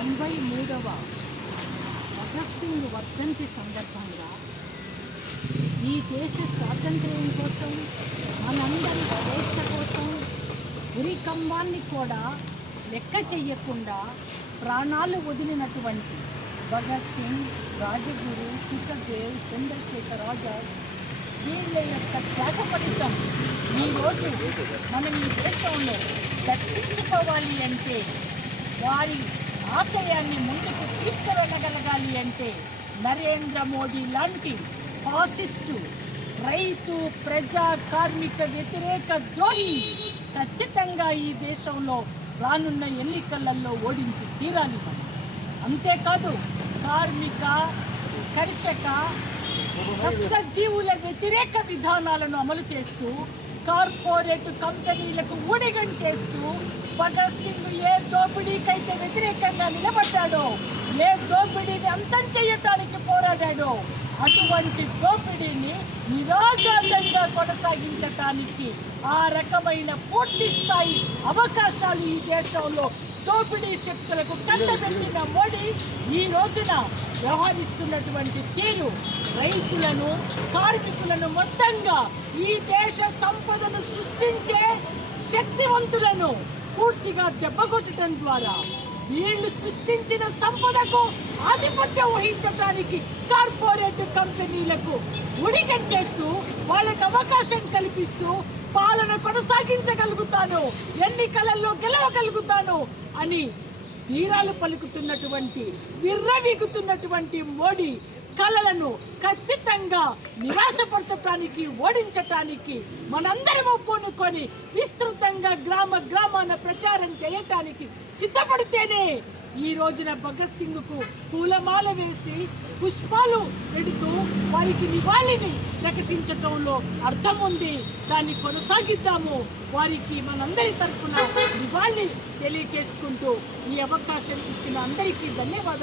తొంభై మూడవ భగత్ సింగ్ వర్ధంతి సందర్భంగా ఈ దేశ స్వాతంత్ర్యం కోసం మనందరి స్వేచ్ఛ కోసం ఉరికంబాన్ని కూడా లెక్క చెయ్యకుండా ప్రాణాలు వదిలినటువంటి భగత్ సింగ్ రాజగురు సుఖదేవ్ చంద్రశేఖర్ ఆజాద్ వీళ్ళ యొక్క త్యాగ ఫలితం ఈరోజు మనం ఈ దేశంలో దక్కించుకోవాలి అంటే వారి ఆశయాన్ని ముందుకు తీసుకువెళ్ళగలగాలి అంటే నరేంద్ర మోడీ లాంటి ఫాసిస్టు రైతు ప్రజా కార్మిక వ్యతిరేక ద్రోహి ఖచ్చితంగా ఈ దేశంలో రానున్న ఎన్నికలలో ఓడించి తీరాలి మనం అంతేకాదు కార్మిక కర్షక కష్టజీవుల వ్యతిరేక విధానాలను అమలు చేస్తూ కార్పొరేట్ కంపెనీలకు ఊడిగం చేస్తూ భగత్ సింగ్ ఏ దోపిడీకైతే వ్యతిరేకంగా నిలబడ్డాడో ఏ దోపిడీని అంతం చేయటానికి పోరాడాడో అటువంటి దోపిడీని నిరాఘాతంగా కొనసాగించటానికి ఆ రకమైన పూర్తి స్థాయి అవకాశాలు ఈ దేశంలో దోపిడీ శక్తులకు కట్టబెట్టిన మోడీ ఈ రోజున వ్యవహరిస్తున్నటువంటి తీరు రైతులను కార్మికులను మొత్తంగా ఈ దేశ సంపదను సృష్టించే శక్తివంతులను పూర్తిగా దెబ్బకొట్టడం ద్వారా వీళ్ళు సృష్టించిన సంపదకు ఆధిపత్యం వహించడానికి కార్పొరేట్ కంపెనీలకు ఉడికం చేస్తూ వాళ్ళకి అవకాశం కల్పిస్తూ పాలన కొనసాగించగలుగుతాను ఎన్నికలలో గెలవగలుగుతాను అని తీరాలు పలుకుతున్నటువంటి విర్రవీగుతున్నటువంటి మోడీ కళలను ఖచ్చితంగా నిరాశపరచటానికి ఓడించటానికి మనందరము పూనుకొని విస్తృతంగా గ్రామ గ్రామాన ప్రచారం చేయటానికి సిద్ధపడితేనే ఈ రోజున భగత్ సింగ్కు పూలమాల వేసి పుష్పాలు పెడుతూ వారికి నివాళిని ప్రకటించటంలో అర్థం ఉంది. దాన్ని కొనసాగిద్దాము. వారికి మనందరి తరఫున నివాళి తెలియచేసుకుంటూ ఈ అవకాశం ఇచ్చిన అందరికీ ధన్యవాదాలు.